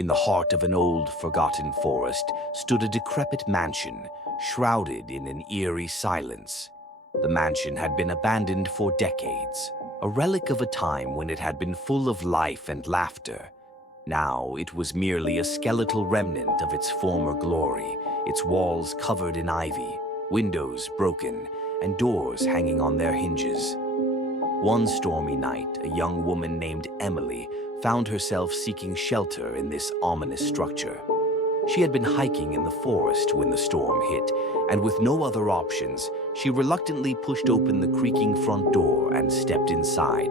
In the heart of an old, forgotten forest stood a decrepit mansion, shrouded in an eerie silence. The mansion had been abandoned for decades, a relic of a time when it had been full of life and laughter. Now it was merely a skeletal remnant of its former glory, its walls covered in ivy, windows broken, and doors hanging on their hinges. One stormy night, a young woman named Emily found herself seeking shelter in this ominous structure. She had been hiking in the forest when the storm hit, and with no other options, she reluctantly pushed open the creaking front door and stepped inside.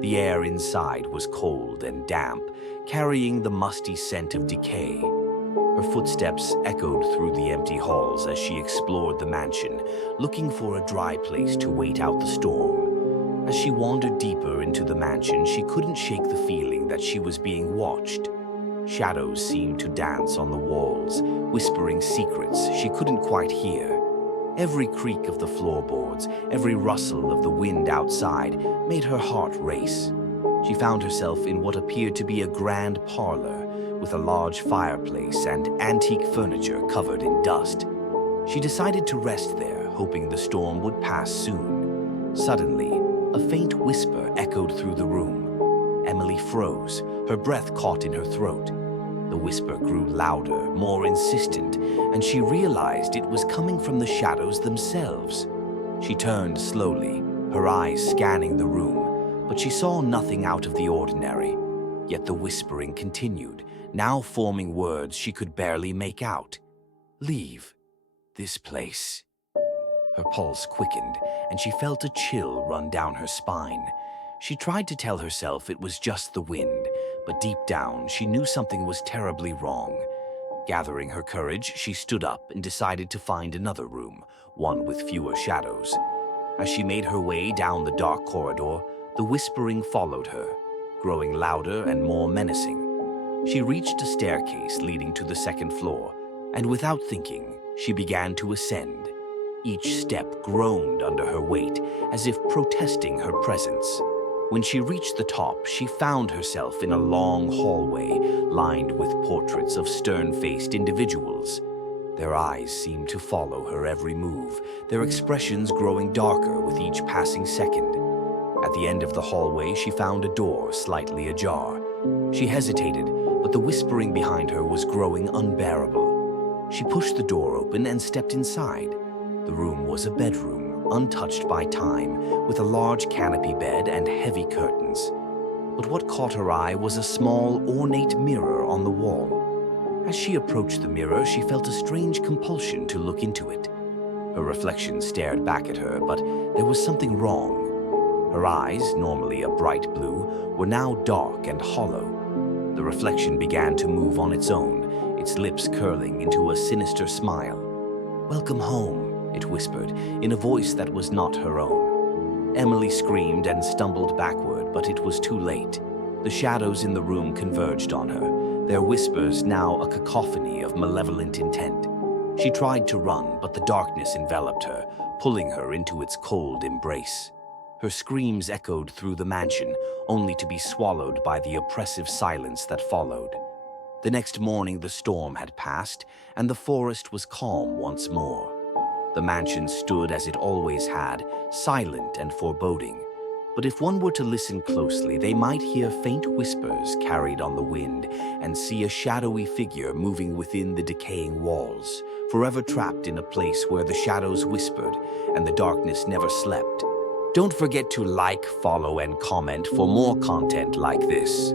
The air inside was cold and damp, carrying the musty scent of decay. Her footsteps echoed through the empty halls as she explored the mansion, looking for a dry place to wait out the storm. As she wandered deeper into the mansion, she couldn't shake the feeling that she was being watched. Shadows seemed to dance on the walls, whispering secrets she couldn't quite hear. Every creak of the floorboards, every rustle of the wind outside made her heart race. She found herself in what appeared to be a grand parlor, with a large fireplace and antique furniture covered in dust. She decided to rest there, hoping the storm would pass soon. Suddenly, a faint whisper echoed through the room. Emily froze, her breath caught in her throat. The whisper grew louder, more insistent, and she realized it was coming from the shadows themselves. She turned slowly, her eyes scanning the room, but she saw nothing out of the ordinary. Yet the whispering continued, now forming words she could barely make out. "Leave this place." Her pulse quickened, and she felt a chill run down her spine. She tried to tell herself it was just the wind, but deep down she knew something was terribly wrong. Gathering her courage, she stood up and decided to find another room, one with fewer shadows. As she made her way down the dark corridor, the whispering followed her, growing louder and more menacing. She reached a staircase leading to the second floor, and without thinking, she began to ascend. Each step groaned under her weight, as if protesting her presence. When she reached the top, she found herself in a long hallway lined with portraits of stern-faced individuals. Their eyes seemed to follow her every move, their expressions growing darker with each passing second. At the end of the hallway, she found a door slightly ajar. She hesitated, but the whispering behind her was growing unbearable. She pushed the door open and stepped inside. The room was a bedroom, untouched by time, with a large canopy bed and heavy curtains. But what caught her eye was a small, ornate mirror on the wall. As she approached the mirror, she felt a strange compulsion to look into it. Her reflection stared back at her, but there was something wrong. Her eyes, normally a bright blue, were now dark and hollow. The reflection began to move on its own, its lips curling into a sinister smile. "Welcome home," it whispered, in a voice that was not her own. Emily screamed and stumbled backward, but it was too late. The shadows in the room converged on her, their whispers now a cacophony of malevolent intent. She tried to run, but the darkness enveloped her, pulling her into its cold embrace. Her screams echoed through the mansion, only to be swallowed by the oppressive silence that followed. The next morning the storm had passed, and the forest was calm once more. The mansion stood as it always had, silent and foreboding. But if one were to listen closely, they might hear faint whispers carried on the wind and see a shadowy figure moving within the decaying walls, forever trapped in a place where the shadows whispered and the darkness never slept. Don't forget to like, follow, and comment for more content like this.